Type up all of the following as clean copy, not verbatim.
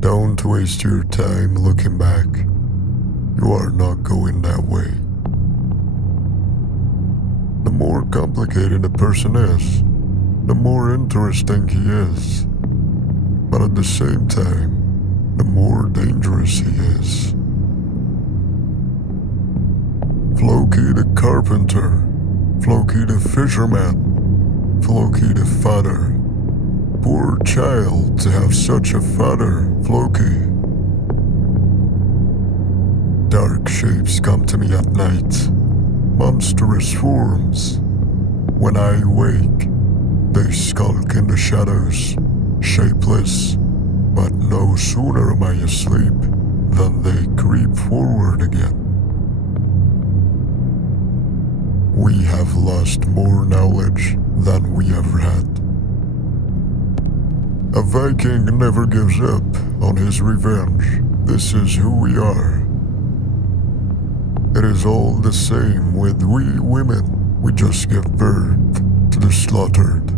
Don't waste your time looking back. You are not going that way. The more complicated a person is, the more interesting he is. But at the same time, the more dangerous he is. Floki the carpenter, Floki the fisherman, Floki the father. Poor child to have such a father, Floki. Dark shapes come to me at night, monstrous forms. When I wake, they skulk in the shadows, shapeless, but no sooner am I asleep than they creep forward again. We have lost more knowledge than we ever had. A Viking never gives up on his revenge. This is who we are. It is all the same with we women. We just give birth to the slaughtered.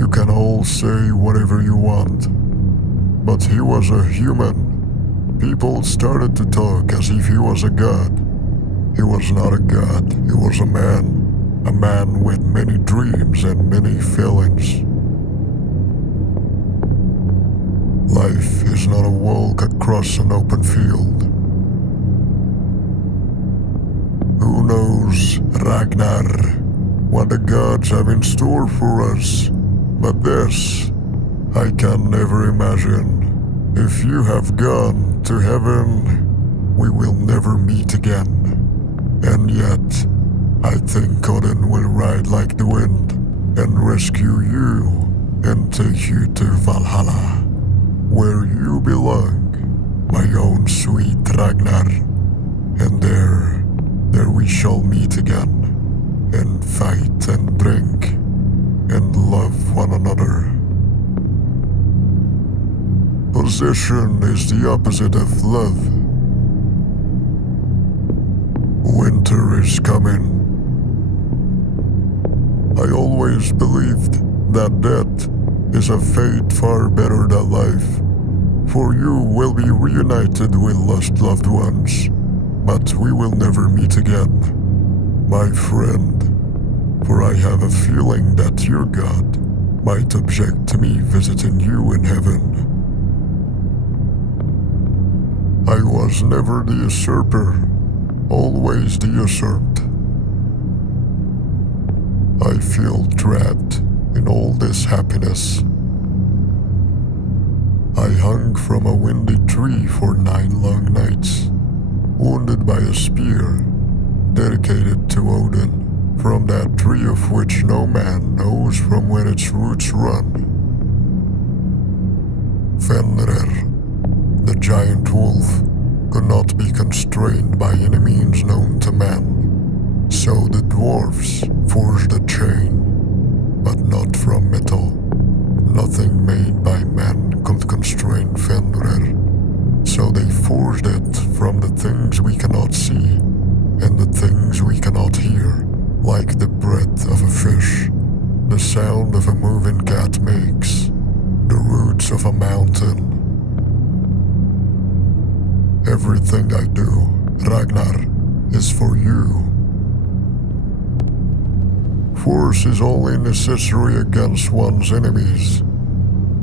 You can all say whatever you want, but he was a human. People started to talk as if he was a god. He was not a god, he was a man with many dreams and many feelings. Life is not a walk across an open field. Who knows, Ragnar, what the gods have in store for us? But this, I can never imagine. If you have gone to heaven, we will never meet again. And yet, I think Odin will ride like the wind and rescue you and take you to Valhalla, where you belong, my own sweet Ragnar. And there we shall meet again, and fight and drink, and love one another. Possession is the opposite of love. Winter is coming. I always believed that death is a fate far better than life, for you will be reunited with lost loved ones, but we will never meet again, my friend, for I have a feeling that your God might object to me visiting you in heaven. I was never the usurper, always the usurped. I feel trapped in all this happiness. I hung from a windy tree for 9 long nights, wounded by a spear dedicated to Odin, from that tree of which no man knows from where its roots run. Fenrir, the giant wolf, could not be constrained by any means known to man. So the dwarves forged a chain, but not from metal. Nothing made by man could constrain Fenrir. So they forged it from the things we cannot see and the things we cannot hear, like the breath of a fish, the sound of a moving cat makes, the roots of a mountain. Everything I do, Ragnar, is for you. Force is only necessary against one's enemies.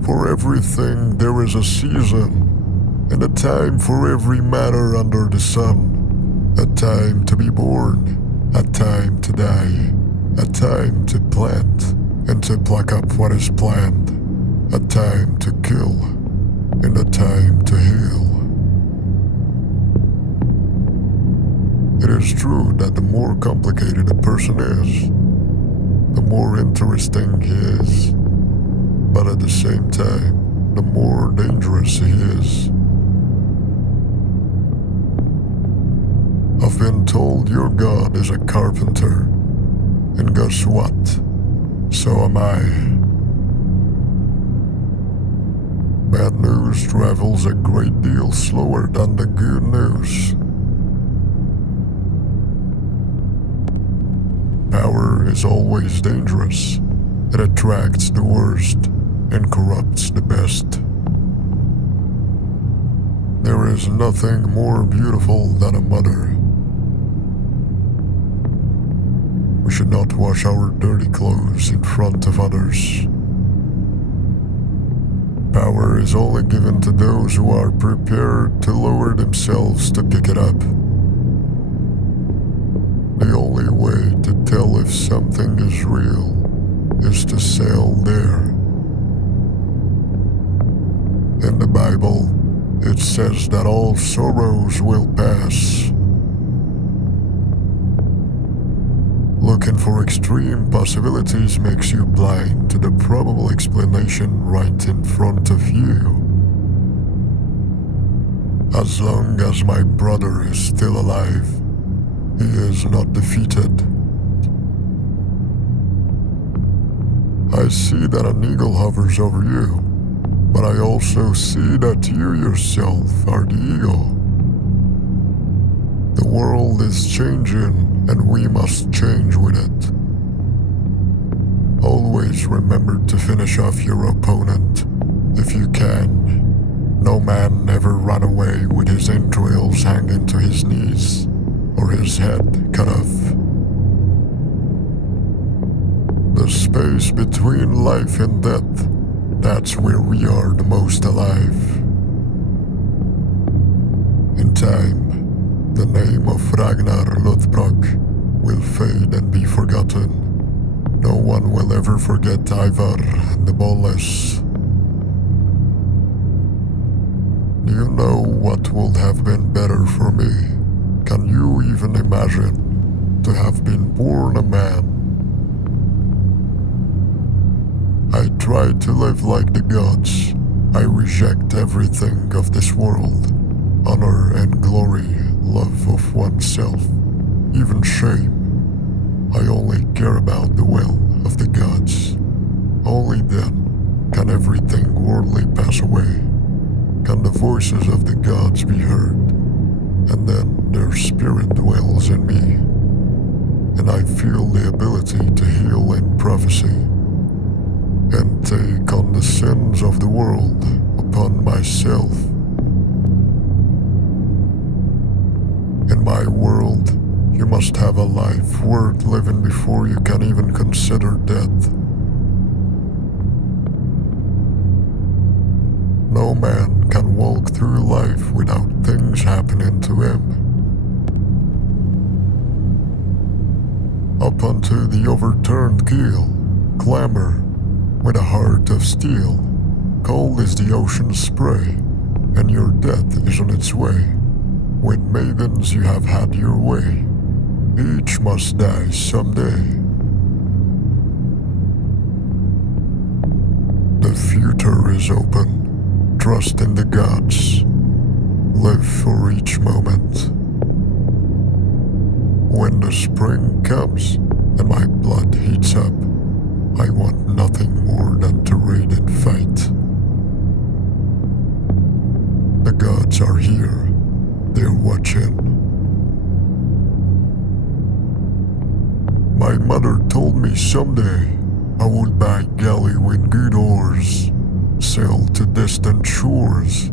For everything there is a season, and a time for every matter under the sun. A time to be born, a time to die, a time to plant and to pluck up what is planned, a time to kill, and a time to heal. It is true that the more complicated a person is, the more interesting he is, but at the same time, the more dangerous he is. I've been told your God is a carpenter, and guess what? So am I. Bad news travels a great deal slower than the good news. Power is always dangerous. It attracts the worst, and corrupts the best. There is nothing more beautiful than a mother. We should not wash our dirty clothes in front of others. Power is only given to those who are prepared to lower themselves to pick it up. The only way to tell if something is real is to sail there. In the Bible, it says that all sorrows will pass. Looking for extreme possibilities makes you blind to the probable explanation right in front of you. As long as my brother is still alive, he is not defeated. I see that an eagle hovers over you, but I also see that you yourself are the eagle. The world is changing, and we must change with it. Always remember to finish off your opponent, if you can. No man ever ran away with his entrails hanging to his knees, or his head cut off. The space between life and death, that's where we are the most alive. In time, the name of Ragnar Lothbrok will fade and be forgotten. No one will ever forget Ivar the Ballless. Do you know what would have been better for me? Can you even imagine to have been born a man? I try to live like the gods. I reject everything of this world. Honor and glory, love of oneself, even shame. I only care about the will of the gods. Only then can everything worldly pass away. Can the voices of the gods be heard? And then their spirit dwells in me, and I feel the ability to heal in prophecy, and take on the sins of the world upon myself. In my world, you must have a life worth living before you can even consider death. No man can walk through life without things happening to him. Up unto the overturned keel, clamber with a heart of steel. Cold is the ocean's spray, and your death is on its way. With maidens you have had your way. Each must die someday. The future is open. Trust in the gods. Live for each moment. When the spring comes and my blood heats up, I want nothing more than to raid and fight. The gods are here. They're watching. My mother told me someday I would buy galley with good oars, sail to distant shores,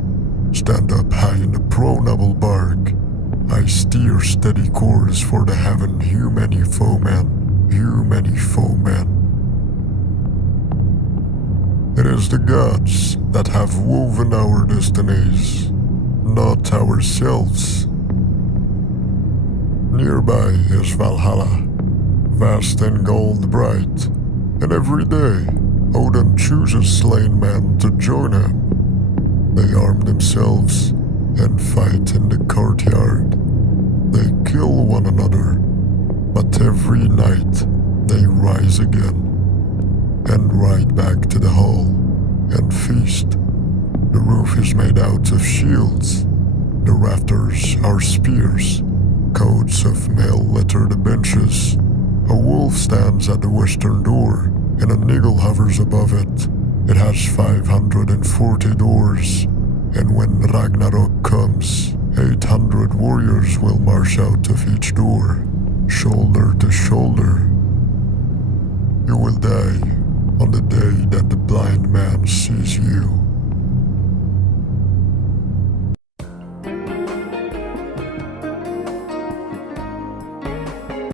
stand up high in the prow-noble bark. I steer steady course for the heaven, you many foemen. It is the gods that have woven our destinies, not ourselves. Nearby is Valhalla, vast and gold bright, and every day Odin chooses slain men to join him. They arm themselves and fight in the courtyard. They kill one another, but every night they rise again and ride back to the hall and feast. The roof is made out of shields. The rafters are spears. Coats of mail litter the benches. A wolf stands at the western door, and an eagle hovers above it. It has 540 doors, and when Ragnarok comes, 800 warriors will march out of each door, shoulder to shoulder. You will die on the day that the blind man sees you.